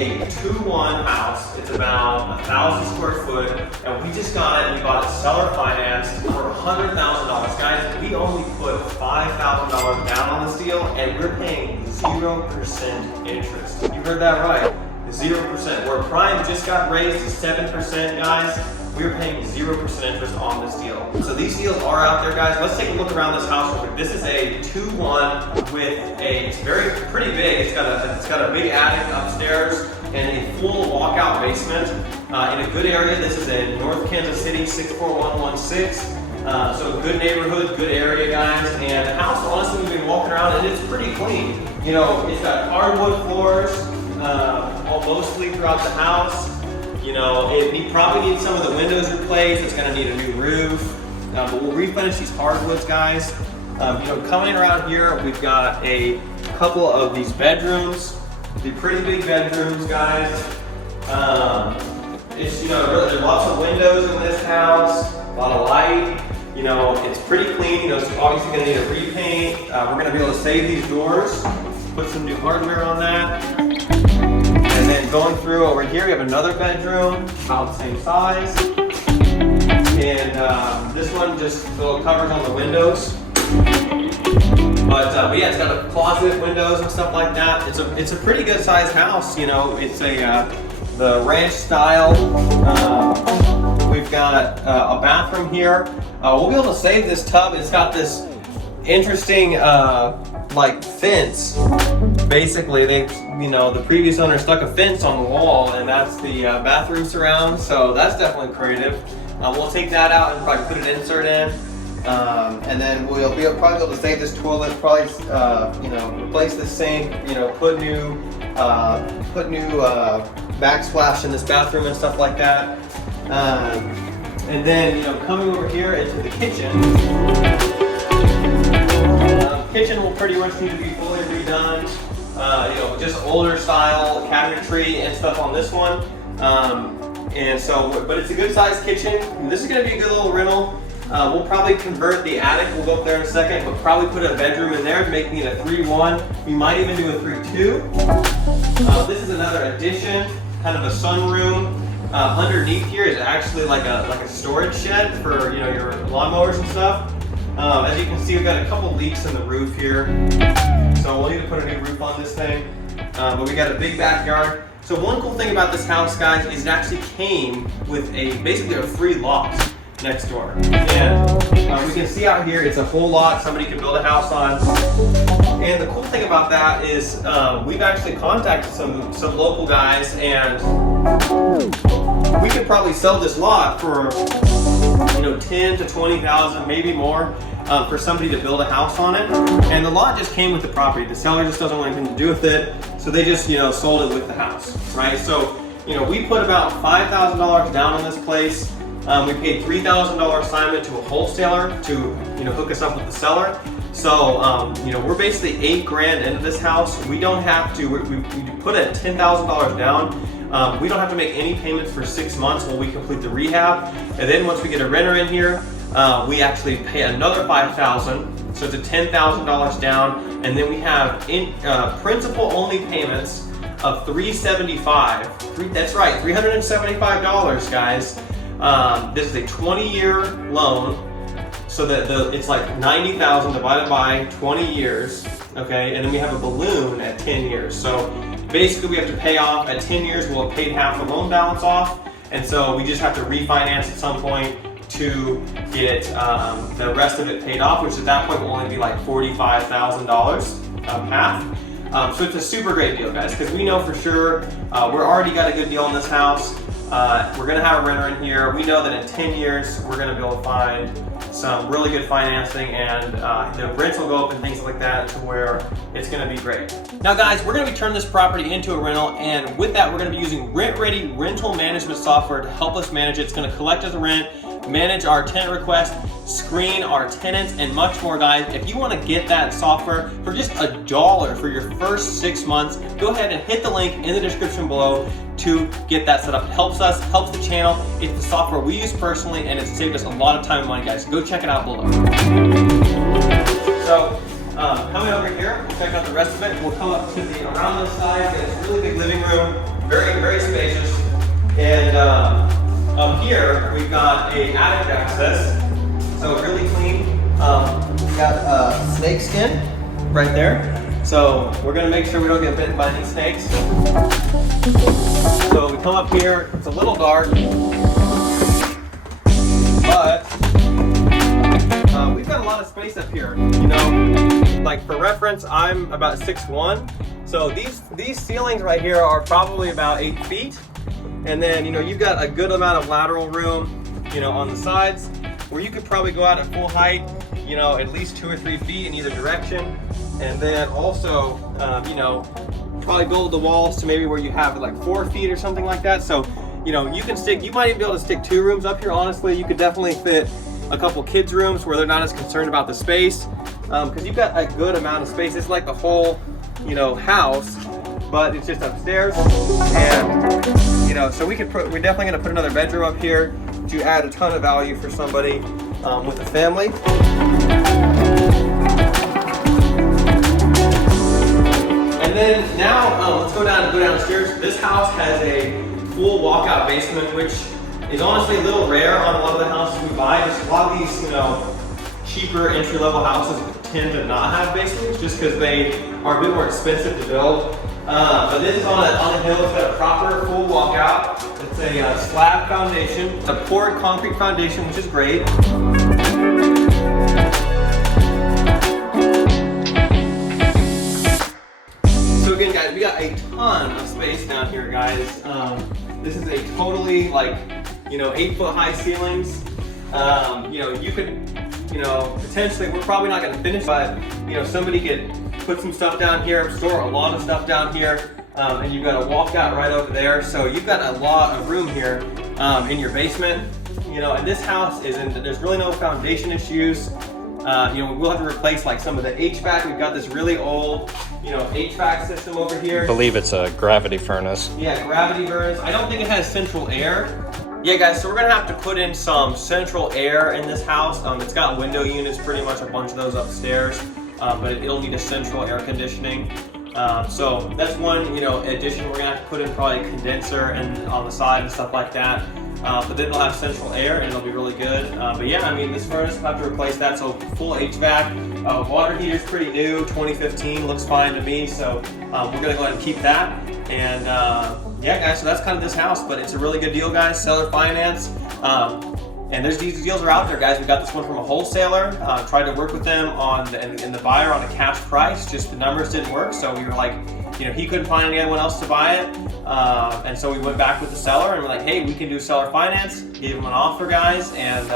a 2-1 house. It's about 1,000 square foot, and we just got it. We bought it seller financed for $100,000. Guys, we only put $5,000 down on this deal, and we're paying 0% interest. You heard that right, 0%. Where prime just got raised to 7%, guys. We're paying 0% interest on this deal. So these deals are out there, guys. Let's take a look around this house real quick. This is a 2-1 with it's pretty big. It's got a big attic upstairs and a full walkout basement in a good area. This is in North Kansas City, 64116. So good neighborhood, good area, guys. And the house, honestly, we've been walking around and it's pretty clean. You know, it's got hardwood floors mostly throughout the house. You know, it probably needs some of the windows replaced. It's gonna need a new roof. But we'll refinish these hardwoods, guys. You know, coming around here, we've got a couple of these bedrooms. They're pretty big bedrooms, guys. It's, you know, really, there's lots of windows in this house, a lot of light. You know, it's pretty clean. You know, it's obviously gonna need a repaint. We're gonna be able to save these doors, put some new hardware on that. And then going through over here, we have another bedroom, about the same size. And this one just little covers on the windows. But yeah, it's got a closet, windows, and stuff like that. It's a pretty good sized house. You know, it's the ranch style. We've got a bathroom here. We'll be able to save this tub. It's got this interesting like fence. Basically, the previous owner stuck a fence on the wall, and that's the bathroom surround. So that's definitely creative. We'll take that out and probably put an insert in, and then we'll probably be able to save this toilet. Probably, replace the sink. You know, put new backsplash in this bathroom and stuff like that. And then, you know, coming over here into the kitchen. Kitchen will pretty much need to be fully redone. You know, just older style cabinetry and stuff on this one. And so, but it's a good sized kitchen. This is gonna be a good little rental. We'll probably convert the attic. We'll go up there in a second, but probably put a bedroom in there, making it a 3-1. We might even do a 3-2. This is another addition, kind of a sunroom. Underneath here is actually like a storage shed for, you know, your lawnmowers and stuff. As you can see, we've got a couple leaks in the roof here, so we'll need to put a new roof on this thing. But we got a big backyard. So one cool thing about this house, guys, is it actually came with basically a free lot next door. And we can see out here, it's a whole lot somebody can build a house on. And the cool thing about that is we've actually contacted some local guys, and we could probably sell this lot for, you know, 10 to 20,000, maybe more, for somebody to build a house on it. And the lot just came with the property. The seller just doesn't want anything to do with it, so they just, you know, sold it with the house, right? So, you know, we put about $5,000 down on this place. We paid $3,000 assignment to a wholesaler to, you know, hook us up with the seller. So, you know, we're basically $8,000 into this house. We don't have to. We put a $10,000 down. We don't have to make any payments for 6 months while we complete the rehab. And then once we get a renter in here, we actually pay another $5,000. So it's a $10,000 down, and then we have principal only payments of $375. That's right, $375, guys. This is a 20-year loan, so that it's like $90,000 divided by 20 years, okay? And then we have a balloon at 10 years. So basically we have to pay off at 10 years, we'll have paid half the loan balance off, and so we just have to refinance at some point to get the rest of it paid off, which at that point will only be like $45,000 half. So it's a super great deal, guys, because we know for sure we're already got a good deal on this house. We're gonna have a renter in here. We know that in 10 years, we're gonna be able to find some really good financing, and the rents will go up and things like that to where it's gonna be great. Now guys, we're gonna be turning this property into a rental, and with that, we're gonna be using Rent Redi rental management software to help us manage it. It's gonna collect us a rent, manage our tenant requests, screen our tenants, and much more, guys. If you want to get that software for just $1 for your first 6 months, go ahead and hit the link in the description below to get that set up. It helps us, helps the channel. It's the software we use personally, and it's saved us a lot of time and money, guys. Go check it out below. So coming over here, we'll check out the rest of it. We'll come up to the around this side. It's a really big living room, very we've got a attic access, so really clean. We got snake skin right there. So we're gonna make sure we don't get bitten by any snakes. So we come up here, it's a little dark, but we've got a lot of space up here. You know, like for reference, I'm about 6'1", so these ceilings right here are probably about 8 feet. And then, you know, you've got a good amount of lateral room, you know, on the sides where you could probably go out at full height, you know, at least 2 or 3 feet in either direction. And then also, you know, probably build the walls to maybe where you have like 4 feet or something like that. So, you know, you might even be able to stick 2 rooms up here. Honestly, you could definitely fit a couple kids' rooms where they're not as concerned about the space, because you've got a good amount of space. It's like the whole, you know, house, but it's just upstairs. And, you know, so we're definitely gonna put another bedroom up here to add a ton of value for somebody with a family. And then now, let's go downstairs. This house has a full walkout basement, which is honestly a little rare on a lot of the houses we buy. Just a lot of these, you know, cheaper entry-level houses tend to not have basements just because they are a bit more expensive to build. But this is on a hill. It's got a proper full walkout. It's a slab foundation. It's a poured concrete foundation, which is great. So again, guys, we got a ton of space down here, guys. This is a totally, like, you know, 8-foot high ceilings. You know, you could, you know, potentially, we're probably not going to finish, but, you know, somebody could put some stuff down here, store a lot of stuff down here, and you've got a walkout right over there. So you've got a lot of room here in your basement. You know, and this house there's really no foundation issues. You know, we'll have to replace like some of the HVAC. We've got this really old, you know, HVAC system over here. I believe it's a gravity furnace. Yeah, gravity furnace. I don't think it has central air. Yeah, guys, so we're gonna have to put in some central air in this house. It's got window units, pretty much a bunch of those upstairs, but it'll need a central air conditioning. So that's one, you know, addition. We're gonna have to put in probably a condenser and on the side and stuff like that. But then it'll have central air and it'll be really good. But yeah, I mean, this furnace, we'll have to replace that. So full HVAC. Water heater's pretty new, 2015, looks fine to me. So we're gonna go ahead and keep that. And yeah, guys, so that's kind of this house, but it's a really good deal, guys. Seller finance. And these deals are out there, guys. We got this one from a wholesaler. Tried to work with them and the buyer on a cash price. Just the numbers didn't work, so we were like, you know, he couldn't find anyone else to buy it, and so we went back with the seller and we're like, hey, we can do seller finance. Gave him an offer, guys, and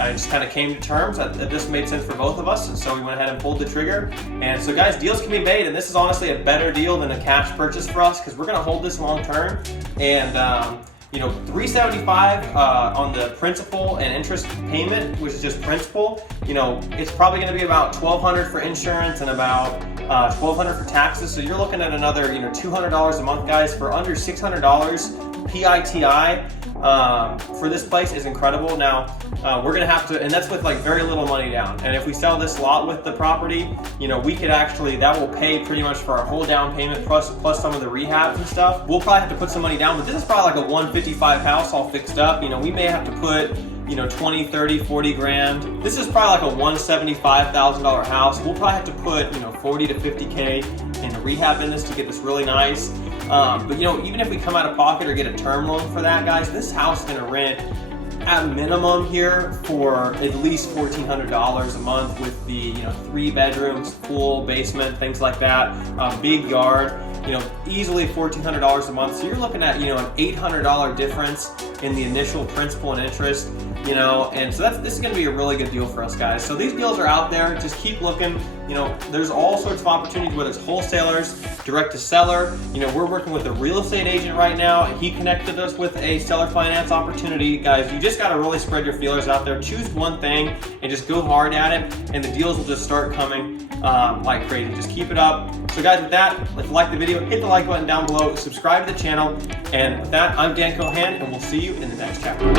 I just kind of came to terms that this made sense for both of us, and so we went ahead and pulled the trigger. And so, guys, deals can be made, and this is honestly a better deal than a cash purchase for us because we're going to hold this long term. And you know, $375 on the principal and interest payment, which is just principal. You know, it's probably going to be about $1,200 for insurance and about $1,200 for taxes. So you're looking at another, you know, $200 a month, guys, for under $600. PITI for this place is incredible. Now we're gonna have to, and that's with like very little money down. And if we sell this lot with the property, you know, we could actually, that will pay pretty much for our whole down payment plus some of the rehabs and stuff. We'll probably have to put some money down, but this is probably like a 155 house all fixed up. You know, we may have to put, you know, 20, 30, 40 grand. This is probably like a $175,000 house. We'll probably have to put, you know, 40 to 50K in rehab in this to get this really nice. But you know, even if we come out of pocket or get a term loan for that, guys, this house is gonna rent at minimum here for at least $1,400 a month with the, you know, 3 bedrooms, full basement, things like that, big yard. You know, easily $1,400 a month. So you're looking at, you know, an $800 difference in the initial principal and interest, you know, and so this is going to be a really good deal for us, guys. So these deals are out there. Just keep looking. You know, there's all sorts of opportunities, whether it's wholesalers, direct to seller. You know, we're working with a real estate agent right now, and he connected us with a seller finance opportunity. Guys, you just got to really spread your feelers out there. Choose one thing and just go hard at it, and the deals will just start coming like crazy. Just keep it up. So guys, with that, if you like the video, hit the like button down below, subscribe to the channel, and with that, I'm Dan Cohan, and we'll see you in the next chapter.